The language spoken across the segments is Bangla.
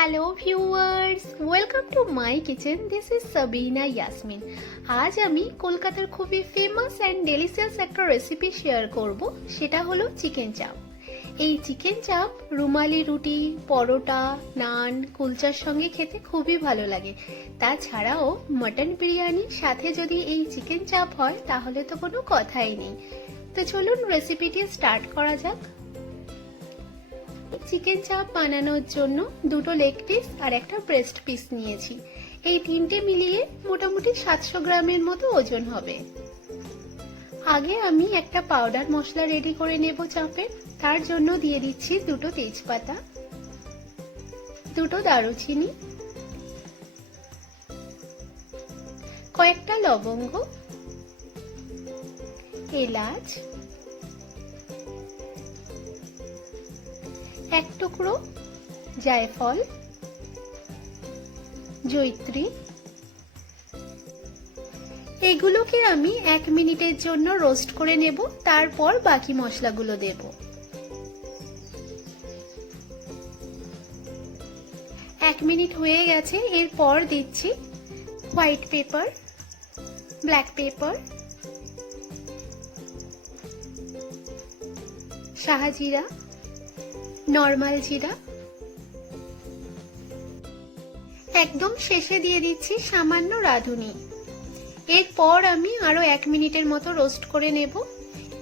Hello viewers, welcome to my kitchen. This is Sabina Yasmin. আজ আমি কলকাতার খুবই ফেমাস অ্যান্ড ডেলিশিয়াস একটা রেসিপি শেয়ার করব, সেটা হলো চিকেন চাপ। এই চিকেন চাপ রুমালি রুটি, পরোটা, নান, কুলচার সঙ্গে খেতে খুবই ভালো লাগে। তাছাড়াও মটন বিরিয়ানির সাথে যদি এই চিকেন চাপ হয় তাহলে তো কোনো কথাই নেই। তো চলুন রেসিপিটি স্টার্ট করা যাক। চিকেন চাপ বানানোর জন্য দুটো লেগ পিস আর একটা ব্রেস্ট পিস নিয়েছি। এই তিনটে মিলিয়ে মোটামুটি 700 গ্রামের মতো ওজন হবে। আগে আমি একটা পাউডার মশলা রেডি করে নেব চাপের। তার জন্য দিয়ে দিচ্ছি দুটো তেজপাতা, দুটো দারুচিনি, কয়েকটা লবঙ্গ, এলাচ, এক টুকরো জায়ফল, জয়িত্রী। এগুলোকে আমি 1 মিনিটের জন্য রোস্ট করে নেব, তারপর বাকি মশলাগুলো দেব। 1 মিনিট হয়ে গেছে। এরপর দিচ্ছি হোয়াইট পেপার, ব্ল্যাক পেপার, শাহজিরা, নর্মাল জিরা। একদম শেষে দিয়ে দিচ্ছি সামান্য রাঁধুনি। এরপর আমি আরো 1 মিনিটের মতো রোস্ট করে নেব।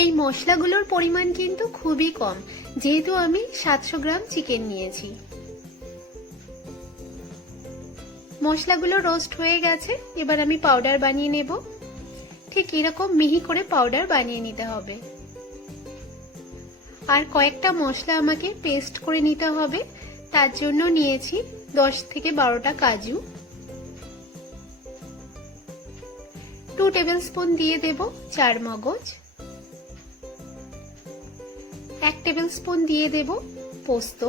এই মশলাগুলোর পরিমাণ কিন্তু খুবই কম, যেহেতু আমি 700 গ্রাম চিকেন নিয়েছি। মশলাগুলো রোস্ট হয়ে গেছে। এবার আমি পাউডার বানিয়ে নেব। ঠিক এরকম মিহি করে পাউডার বানিয়ে নিতে হবে। আর কয়েকটা মশলা আমাকে পেস্ট করে নিতে হবে। তার জন্য নিয়েছি 10 থেকে 12টা কাজু, 2 টেবিল স্পুন দিয়ে দেব চার মগজ, 1 টেবিল স্পুন দিয়ে দেব পোস্ত,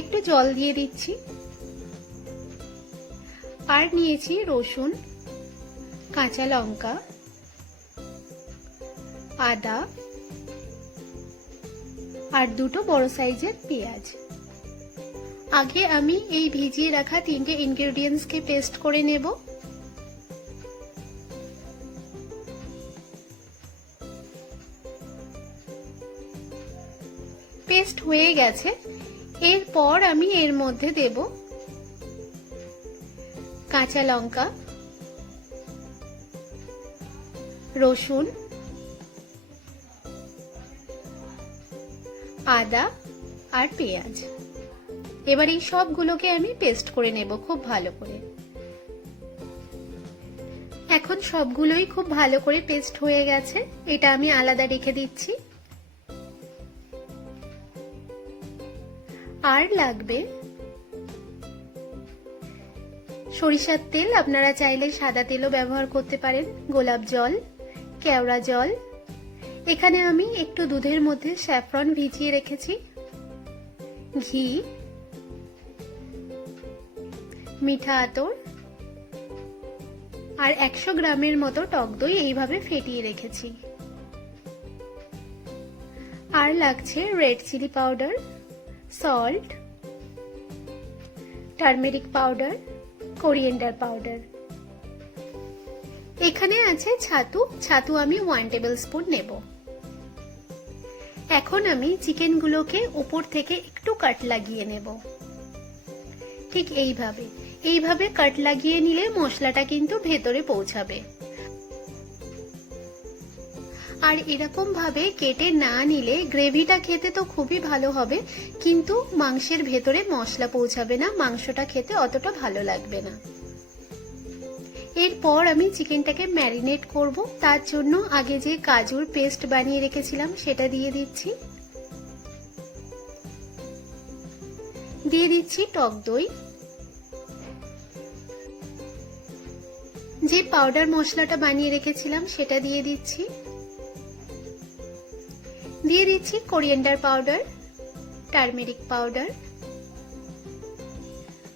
একটু জল দিয়ে দিচ্ছি। আর নিয়েছি রসুন, কাঁচা লঙ্কা, আদা আর দুটো বড় সাইজের পেঁয়াজ। আগে আমি এই ভিজিয়ে রাখা তিনটে ইনগ্রেডিয়েন্টসকে পেস্ট করে নেব। পেস্ট হয়ে গেছে। এরপর আমি এর মধ্যে দেব কাঁচা লঙ্কা, রসুন, আদা আর পেঁয়াজ। এবার এই সবগুলোকে আমি পেস্ট করে নেব খুব ভালো করে। এখন সবগুলোই খুব ভালো করে পেস্ট হয়ে গেছে। এটা আমি আলাদা রেখে দিচ্ছি। আর লাগবে সরিষার তেল, আপনারা চাইলে সাদা তেলও ব্যবহার করতে পারেন, গোলাপ জল, কেওড়া জল। এখানে আমি একটু দুধের মধ্যে স্যাফরন ভিজিয়ে রেখেছি, ঘি, মিঠা আতর আর 100 গ্রামের মতো টক দই এইভাবে ফেটিয়ে রেখেছি। আর লাগছে red chilli powder, salt, turmeric powder, coriander powder. এখানে আছে ছাতু, ছাতু আমি 1 টেবিল স্পুন নেব। এখন আমি চিকেনগুলোকে উপর থেকে একটু কাট লাগিয়ে নেব। ঠিক এইভাবে কাট লাগিয়ে নিলে মশলাটা কিন্তু ভেতরে পৌঁছাবে। আর এরকম ভাবে কেটে না নিলে গ্রেভিটা খেতে তো খুবই ভালো হবে, কিন্তু মাংসের ভেতরে মশলা পৌঁছাবে না, মাংসটা খেতে অতটা ভালো লাগবে না। এরপর আমি চিকেনটাকে ম্যারিনেট করব। তার জন্য আগে যে কাজুর পেস্ট বানিয়ে রেখেছিলাম সেটা দিয়ে দিচ্ছি। দিয়ে দিচ্ছি টক দই, যে পাউডার মশলাটা বানিয়ে রেখেছিলাম সেটা দিয়ে দিচ্ছি। দিয়ে দিচ্ছি coriander powder, turmeric powder,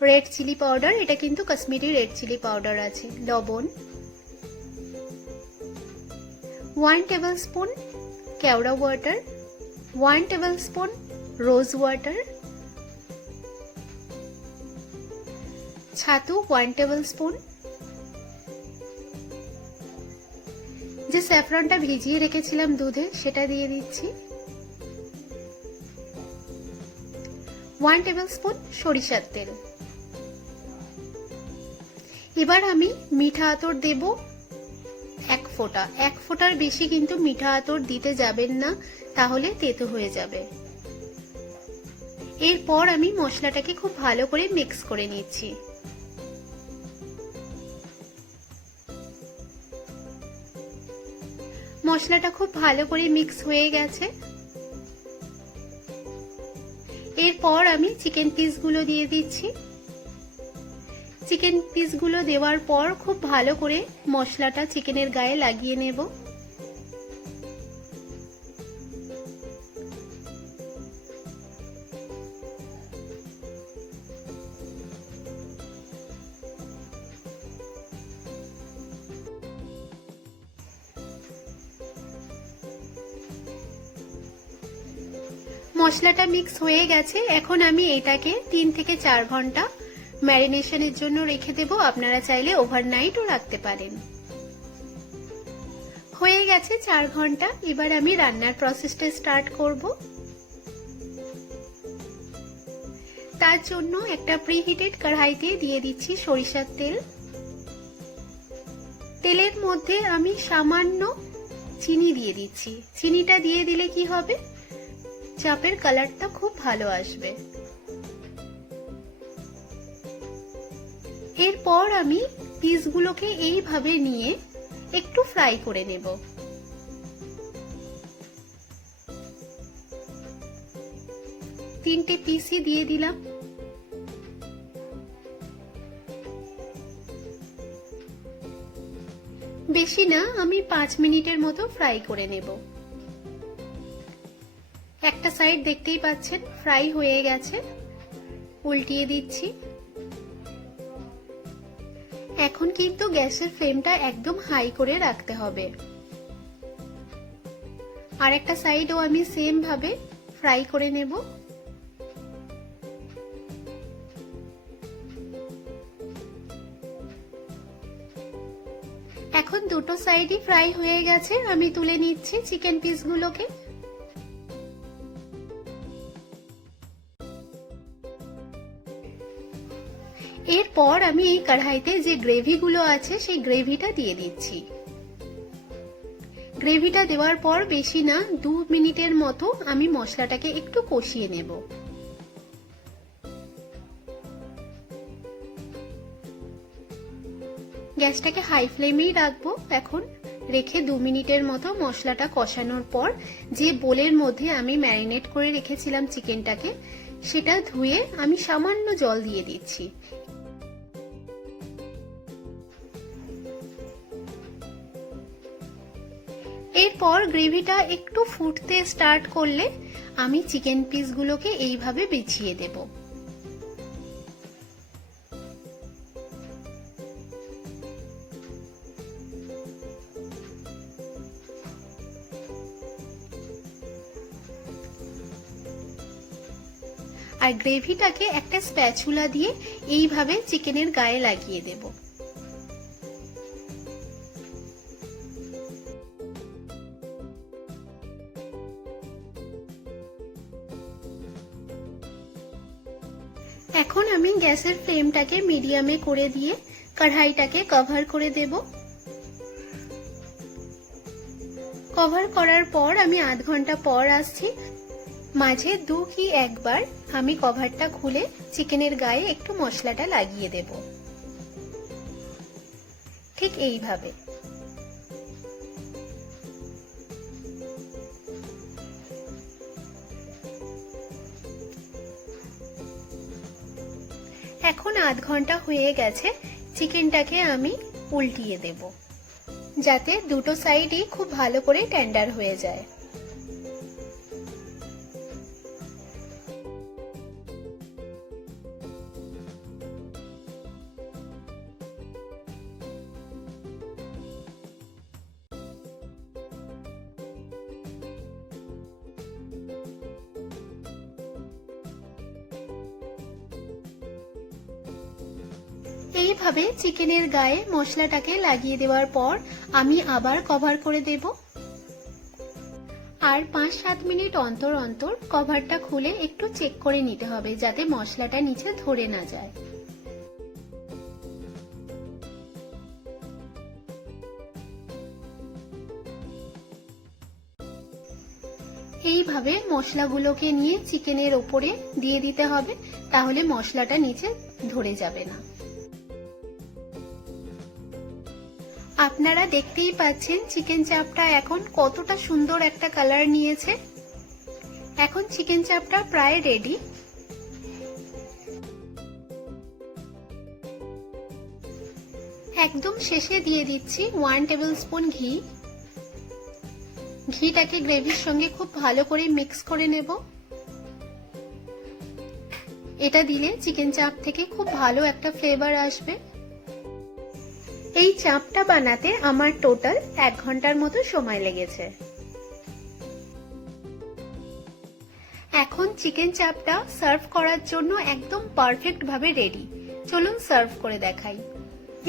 red chilli powder, এটা কিন্তু কাশ্মীরি রেড চিলি পাউডার আছে, লবণ, 1 tablespoon kewra water, 1 tablespoon rose water, ছাতু 1 টেবিল স্পুন, যে স্যাফরনটা ভিজিয়ে রেখেছিলাম দুধে সেটা দিয়ে দিচ্ছি, 1 টেবিল স্পুন সরিষার তেল। এবার আমি মিঠা আতর দেব 1 ফোঁটা। 1 ফোঁটার বেশি কিন্তু মিঠা আতর দিতে যাবেন না, তাহলে তেতো হয়ে যাবে। এরপর আমি মশলাটাকে খুব ভালো করে মিক্স করে নিচ্ছি। মশলাটা খুব ভালো করে মিক্স হয়ে গেছে। এরপর আমি চিকেন পিসগুলো দিয়ে দিচ্ছি। চিকেন পিসগুলো দেওয়ার পর খুব ভালো করে মশলাটা চিকেনের গায়ে লাগিয়ে নেব। মশলাটা মিক্স হয়ে গেছে। এখন আমি এটাকে 3 থেকে 4 ঘন্টা ম্যারিনেশনের জন্য রেখে দেব। আপনারা চাইলে ওভারনাইটও রাখতে পারেন। হয়ে গেছে 4 ঘন্টা। এবার আমি রান্নার প্রসেসটা স্টার্ট করব। তার জন্য একটা প্রিহিটেড কড়াইতে দিয়ে দিচ্ছি সরিষার তেল। তেলের মধ্যে আমি সামান্য চিনি দিয়ে দিচ্ছি। চিনিটা দিয়ে দিলে কি হবে, চাপের কালারটা খুব ভালো আসবে। এরপর আমি পিসগুলোকে এইভাবে নিয়ে একটু ফ্রাই করে নেব। তিনটে পিসই দিয়ে দিলাম। বেশি না, আমি 5 মিনিটের মতো ফ্রাই করে নেব। একটা সাইড দেখতেই পাচ্ছেন ফ্রাই হয়ে গেছে, উল্টিয়ে দিচ্ছি। এখন কিন্তু গ্যাসের ফ্লেমটা একদম হাই করে রাখতে হবে। আর একটা সাইডও আমি সেম ভাবে ফ্রাই করে নেব। এখন দুটো সাইডই ফ্রাই হয়ে গেছে, আমি তুলে নিচ্ছি চিকেন পিসগুলোকে। এরপর আমি এই কড়াইতে যে গ্রেভিগুলো আছে সেই গ্রেভিটা দিয়ে দিচ্ছি। গ্রেভিটা দেওয়ার পর বেশি না, 2 মিনিটের মতো আমি মশলাটাকে একটু কষিয়ে নেব। গ্যাসটাকে হাই ফ্লেমেই রাখবো। এখন রেখে 2 মিনিটের মতো মশলাটা কষানোর পর যে বোলের মধ্যে আমি ম্যারিনেট করে রেখেছিলাম চিকেনটাকে, সেটা ধুয়ে আমি সামান্য জল দিয়ে দিচ্ছি। এরপর গ্রেভিটা একটু ফুটতে স্টার্ট করলে আমি চিকেন পিসগুলোকে এইভাবে বিছিয়ে দেব। আর গ্রেভিটাকে একটা স্প্যাচুলা দিয়ে এইভাবে চিকেনের গায়ে লাগিয়ে দেব। এখন আমি গ্যাসের ফ্লেমটাকে মিডিয়ামে করে দিয়ে কড়াইটাকে কভার করে দেব। কভার করার পর আমি আধ ঘন্টা পর আসছি। মাঝে 2 কি 1 বার আমি কভারটা খুলে চিকেনের গায়ে একটু মশলাটা লাগিয়ে দেব, ঠিক এইভাবে। এখন আধ ঘন্টা হয়ে গেছে, চিকেনটাকে আমি উল্টিয়ে দেব যাতে দুটো সাইডই খুব ভালো করে টেন্ডার হয়ে যায়। এইভাবে চিকেনের গায়ে মশলাটাকে লাগিয়ে দেওয়ার পর আমি আবার কভার করে দেব। আর 5-7 মিনিট অন্তর অন্তর কভারটা খুলে একটু চেক করে নিতে হবে যাতে মশলাটা নিচে ধরে না যায়। এইভাবে মশলাগুলোকে নিয়ে চিকেনের ওপরে দিয়ে দিতে হবে, তাহলে মশলাটা নিচে ধরে যাবে না। আপনারা দেখতেই পাচ্ছেন চিকেন চাপটা এখন কতটা সুন্দর একটা কালার নিয়েছে। এখন চিকেন চাপটা প্রায় রেডি। একদম শেষে দিয়ে দিচ্ছি 1 টেবিলস্পুন ঘি। ঘিটাকে গ্রেভির সঙ্গে খুব ভালো করে মিক্স করে নেব। এটা দিলে চিকেন চাপ থেকে খুব ভালো একটা ফ্লেভার আসবে। এই চাপটা বানাতে আমার টোটাল 1 ঘন্টার মতো সময় লেগেছে। এখন চিকেন চাপটা সার্ভ করার জন্য একদম পারফেক্ট ভাবে রেডি। চলুন সার্ভ করে দেখাই।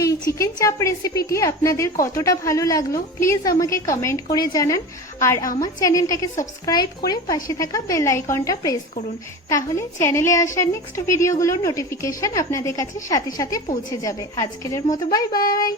এই চিকেন চাপ রেসিপিটি আপনাদের কতটা ভালো লাগলো প্লিজ আমাকে কমেন্ট করে জানান, আর আমার চ্যানেলটাকে সাবস্ক্রাইব করে পাশে থাকা বেল আইকনটা প্রেস করুন, তাহলে চ্যানেলে আসা নেক্সট ভিডিওগুলোর নোটিফিকেশন আপনাদের কাছে সাথে সাথে পৌঁছে যাবে। আজকের মতো বাই বাই।